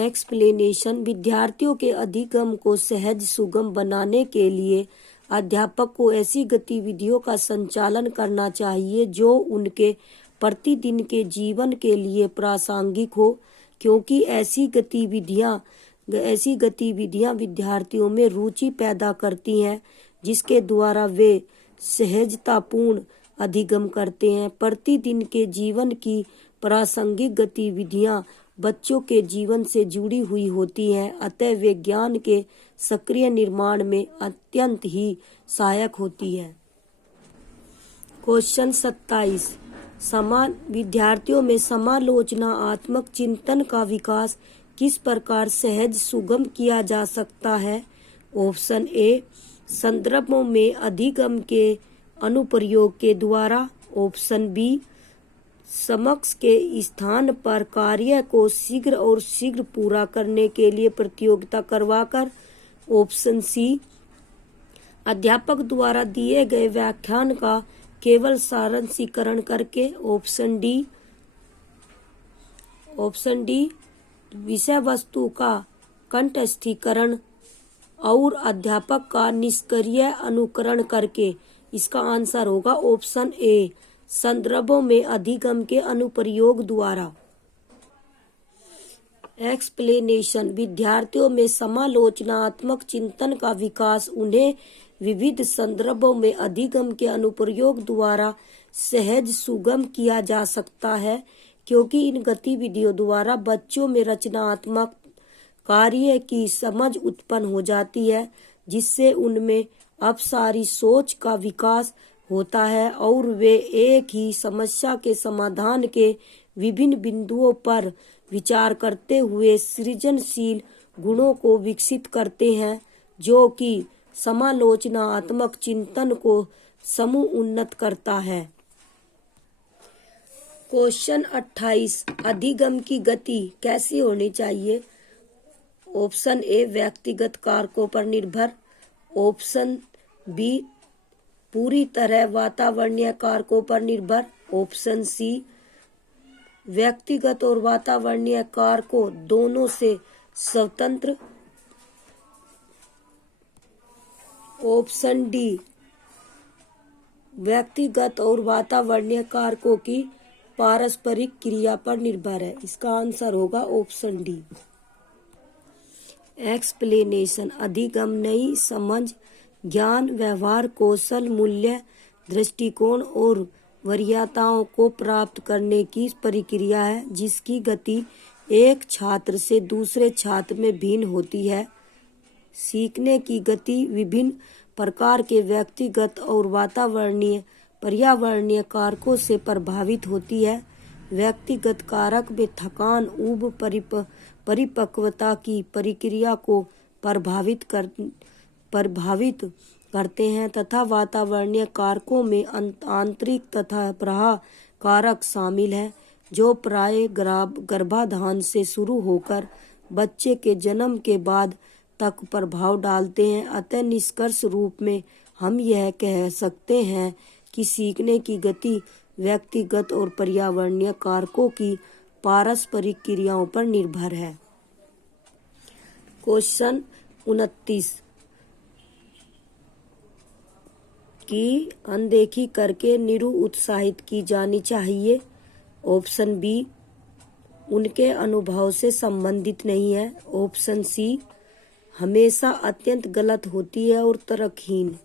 Explanation. विद्यार्थियों के अधिगम को सहज सुगम बनाने के लिए अध्यापक को ऐसी गतिविधियों का संचालन करना चाहिए जो उनके प्रतिदिन के जीवन के लिए प्रासंगिक हो, क्योंकि ऐसी गतिविधियां विद्यार्थियों में रुचि पैदा करती हैं, जिसके द्वारा वे सहजतापूर्ण अधिगम करते हैं। प्रतिदिन के जीवन की प्रासंगिक गतिविधियां बच्चों के जीवन से जुड़ी हुई होती हैं, अतः वे ज्ञान के सक्रिय निर्माण में अत्यंत ही सहायक होती है। क्वेश्चन 27। विद्यार्थियों में समालोचनात्मक चिंतन का विकास किस प्रकार सहज सुगम किया जा सकता है? ऑप्शन ए, संदर्भों में अधिगम के अनुप्रयोग के द्वारा। ऑप्शन बी, समकक्ष के स्थान पर कार्य को शीघ्र पूरा करने के लिए प्रतियोगिता करवाकर। ऑप्शन सी, अध्यापक द्वारा दिए गए व्याख्यान का केवल सारांशीकरण करके। ऑप्शन डी, विषय वस्तु का कंठस्थीकरण और अध्यापक का निष्क्रिय अनुकरण करके। इसका आंसर होगा ऑप्शन ए, संदर्भों में अधिगम के अनुप्रयोग द्वारा। एक्सप्लेनेशन। विद्यार्थियों में समालोचनात्मक चिंतन का विकास उन्हें विविध संदर्भों में अधिगम के अनुप्रयोग द्वारा सहज सुगम किया जा सकता है, क्योंकि इन गतिविधियों द्वारा बच्चों में रचनात्मक कार्य की समझ उत्पन्न हो जाती है, जिससे उनमें अपसारी सोच का विकास होता है और वे एक ही समस्या के समाधान के विभिन्न बिंदुओं पर विचार करते हुए सृजनशील गुणों को विकसित करते हैं, जो कि समालोचनात्मक चिंतन को समूह उन्नत करता है। क्वेश्चन 28। अधिगम की गति कैसी होनी चाहिए? ऑप्शन ए, व्यक्तिगत कारकों पर निर्भर। ऑप्शन बी, पूरी तरह वातावरणीय कारकों पर निर्भर। ऑप्शन सी, व्यक्तिगत और वातावरणीय कारकों दोनों से स्वतंत्र। ऑप्शन डी, व्यक्तिगत और वातावरणीय कारकों की पारस्परिक क्रिया पर निर्भर है। इसका आंसर होगा ऑप्शन डी। एक्सप्लेनेशन। अधिगम नई समझ, ज्ञान, व्यवहार कौशल, मूल्य, दृष्टिकोण और वरीयताओं को प्राप्त करने की प्रक्रिया है, जिसकी गति एक छात्र से दूसरे छात्र में भिन्न होती है। सीखने की गति विभिन्न प्रकार के व्यक्तिगत और पर्यावरणीय कारकों से प्रभावित होती है। व्यक्तिगत कारक में थकान, ऊब, परिपक्वता की प्रक्रिया को प्रभावित करते हैं तथा वातावरणीय कारकों में आंतरिक तथा बाह्य कारक शामिल हैं, जो प्राय गर्भाधान से शुरू होकर बच्चे के जन्म के बाद तक प्रभाव डालते हैं। अतः निष्कर्ष रूप में हम यह कह सकते हैं कि सीखने की गति व्यक्तिगत और पर्यावरणीय कारकों की पारस्परिक क्रियाओं पर निर्भर है। क्वेश्चन 29 की अनदेखी करके निरुत्साहित की जानी चाहिए। ऑप्शन बी, उनके अनुभव से संबंधित नहीं है। ऑप्शन सी, हमेशा अत्यंत गलत होती है और तर्कहीन।